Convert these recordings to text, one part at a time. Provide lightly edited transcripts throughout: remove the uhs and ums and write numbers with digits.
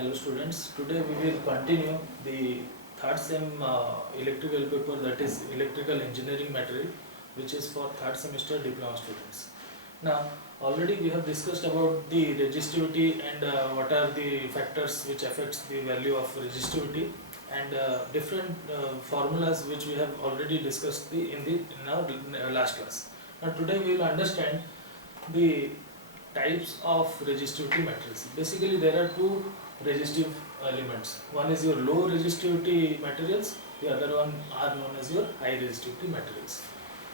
Hello students, today we will continue the third sem electrical paper, that is electrical engineering material, which is for third semester diploma students. Now already we have discussed about the resistivity and what are the factors which affects the value of resistivity and different formulas which we have already discussed in our last class. Now today we will understand the types of resistivity materials. Basically there are two resistive elements. One is your low resistivity materials, the other one are known as your high resistivity materials.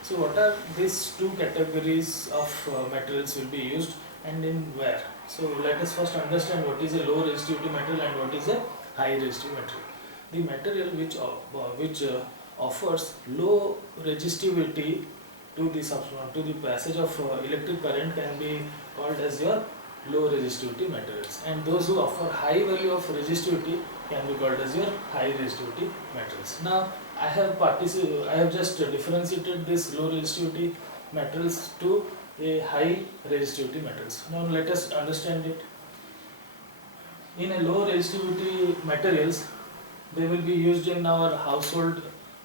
So what are these two categories of materials will be used and in where? So let us first understand what is a low resistivity material and what is a high resistive material. The material which offers low resistivity to the passage of electric current can be called as your low resistivity materials, and those who offer high value of resistivity can be called as your high resistivity materials. Now I have just differentiated this low resistivity materials to a high resistivity materials. Now let us understand it. In a low resistivity materials, they will be used in our household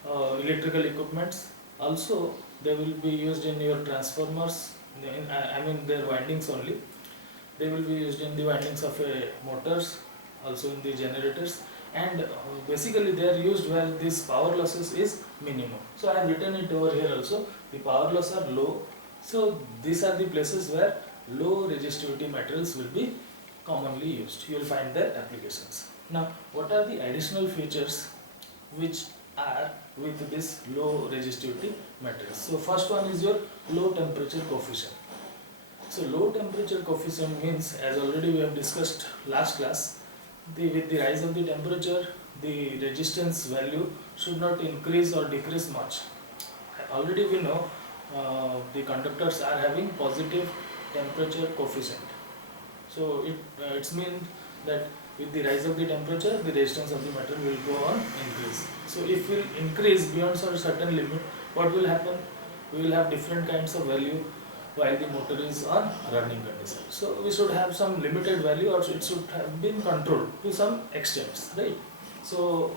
electrical equipments. Also they will be used in your transformers, I mean their windings only. They will be used in the windings of motors, also in the generators, and basically they are used where this power losses is minimum. So I have written it over here also. The power loss are low. So these are the places where low resistivity materials will be commonly used. You will find their applications. Now what are the additional features which are with this low resistivity materials? So first one is your low temperature coefficient. So low temperature coefficient means, as already we have discussed last class, with the rise of the temperature, the resistance value should not increase or decrease much. Already we know the conductors are having positive temperature coefficient. So it means that with the rise of the temperature, the resistance of the material will go on increase. So if we increase beyond a certain limit, what will happen? We will have different kinds of value while the motor is on running condition. So we should have some limited value, or it should have been controlled to some extent, right? So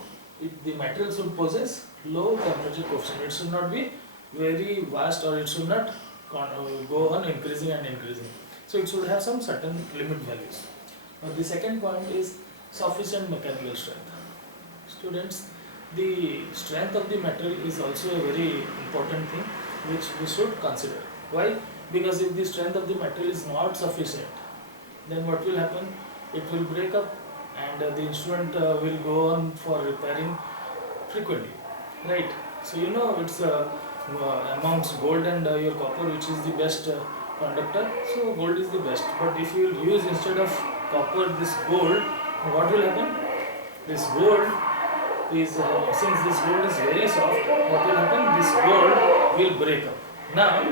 the material should possess low temperature coefficient. It should not be very vast, or it should not go on increasing and increasing. So it should have some certain limit values. Now the second point is sufficient mechanical strength. Students, the strength of the material is also a very important thing which we should consider. Why? Because if the strength of the material is not sufficient, then what will happen? It will break up, and the instrument will go on for repairing frequently, right? So you know it's amongst gold and your copper which is the best conductor. So gold is the best, but if you will use instead of copper this gold, what will happen? This gold is since this gold is very soft, what will happen? This gold will break up. Now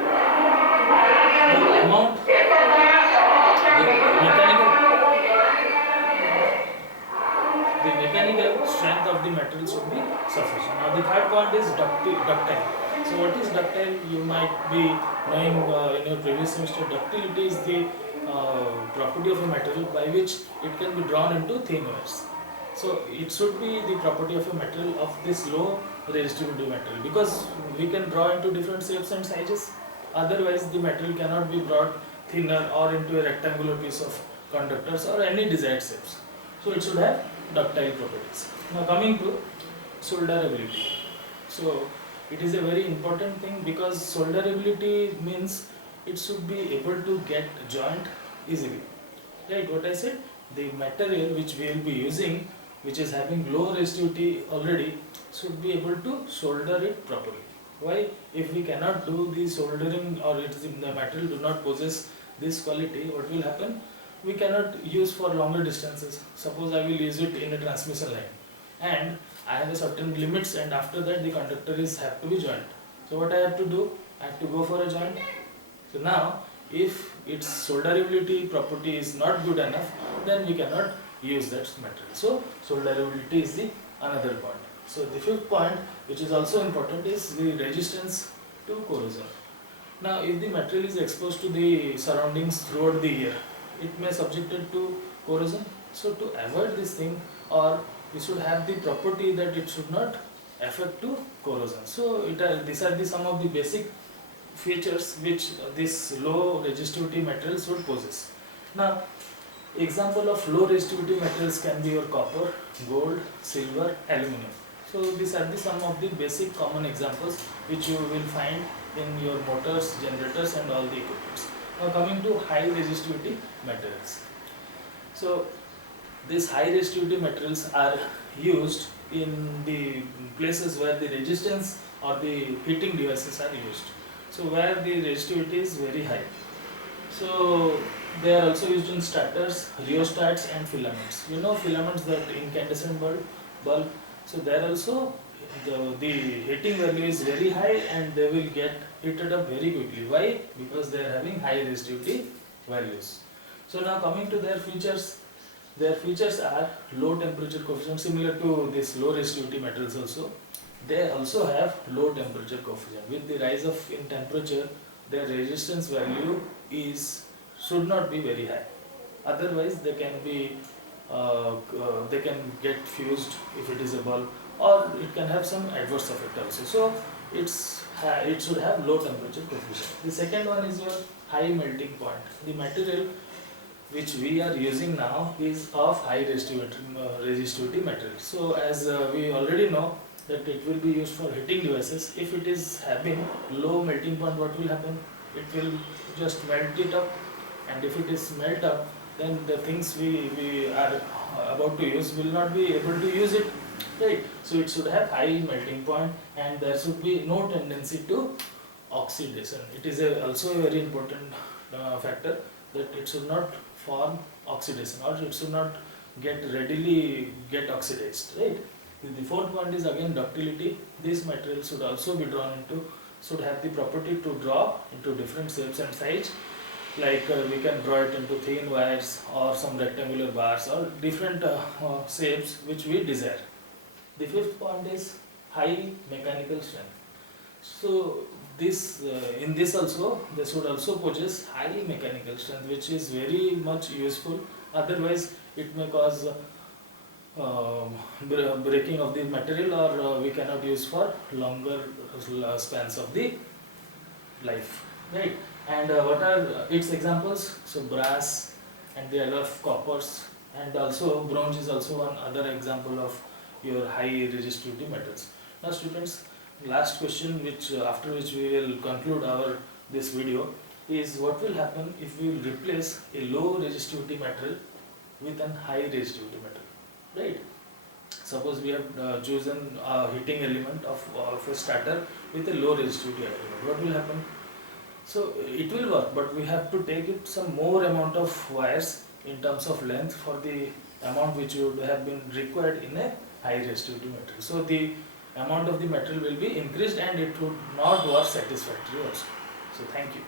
the amount, the mechanical strength of the material should be sufficient. Now the third point is ductile. So what is ductile? You might be knowing in your previous semester. Ductility is the property of a material by which it can be drawn into thin wires. So it should be the property of a material of this low resistivity material, because we can draw into different shapes and sizes. Otherwise the material cannot be brought thinner or into a rectangular piece of conductors or any desired shapes. So it should have ductile properties. Now coming to solderability. So it is a very important thing, because solderability means it should be able to get joint easily. Right, what I said? The material which we will be using, which is having low resistivity already, should be able to solder it properly. Why? If we cannot do the soldering, or the material do not possess this quality, what will happen? We cannot use for longer distances. Suppose I will use it in a transmission line, and I have a certain limits, and after that the conductor have to be joined. So what I have to do? I have to go for a joint. So now if its solderability property is not good enough, then we cannot use that material. So solderability is the another point. So the fifth point, which is also important, is the resistance to corrosion. Now if the material is exposed to the surroundings throughout the year, it may subjected to corrosion. So to avoid this thing, or we should have the property that it should not affect to corrosion. So these are the some of the basic features which this low resistivity material should possess. Now, example of low resistivity materials can be your copper, gold, silver, aluminum. So these are the some of the basic common examples which you will find in your motors, generators and all the equipments. Now coming to high resistivity materials. So these high resistivity materials are used in the places where the resistance or the heating devices are used. So where the resistivity is very high. So they are also used in starters, rheostats and filaments. You know filaments, that incandescent bulb. So there also the heating value is very high and they will get heated up very quickly. Why? Because they are having high resistivity values. So now coming to their features are low temperature coefficient, similar to this low resistivity metals also. They also have low temperature coefficient. With the rise of in temperature, their resistance value should not be very high. Otherwise, they can get fused if it is a bulb, or it can have some adverse effect also. So it should have low temperature coefficient. The second one is your high melting point. The material which we are using now is of high resistivity material. So as we already know that it will be used for heating devices. If it is having low melting point, what will happen? It will just melt it up, and if it is melt up, then the things we are about to use will not be able to use it, right? So it should have high melting point and there should be no tendency to oxidation. It is also a very important factor, that it should not form oxidation, or it should not readily get oxidized, right? The fourth point is again ductility. This material should also be should have the property to draw into different shapes and size. Like we can draw it into thin wires or some rectangular bars or different shapes which we desire. The fifth point is high mechanical strength. So in this also they should also possess high mechanical strength, which is very much useful. Otherwise it may cause breaking of the material, or we cannot use for longer spans of the life, right? And what are its examples? So brass and the other coppers, and also bronze is also one other example of your high resistivity metals. Now students, last question, which after which we will conclude our this video, is what will happen if we will replace a low resistivity metal with an high resistivity metal, right? Suppose we have chosen a heating element of a starter with a low resistivity element. What will happen? So it will work, but we have to take it some more amount of wires in terms of length for the amount which would have been required in a high resistivity metal. So the amount of the metal will be increased and it would not work satisfactory also. So thank you.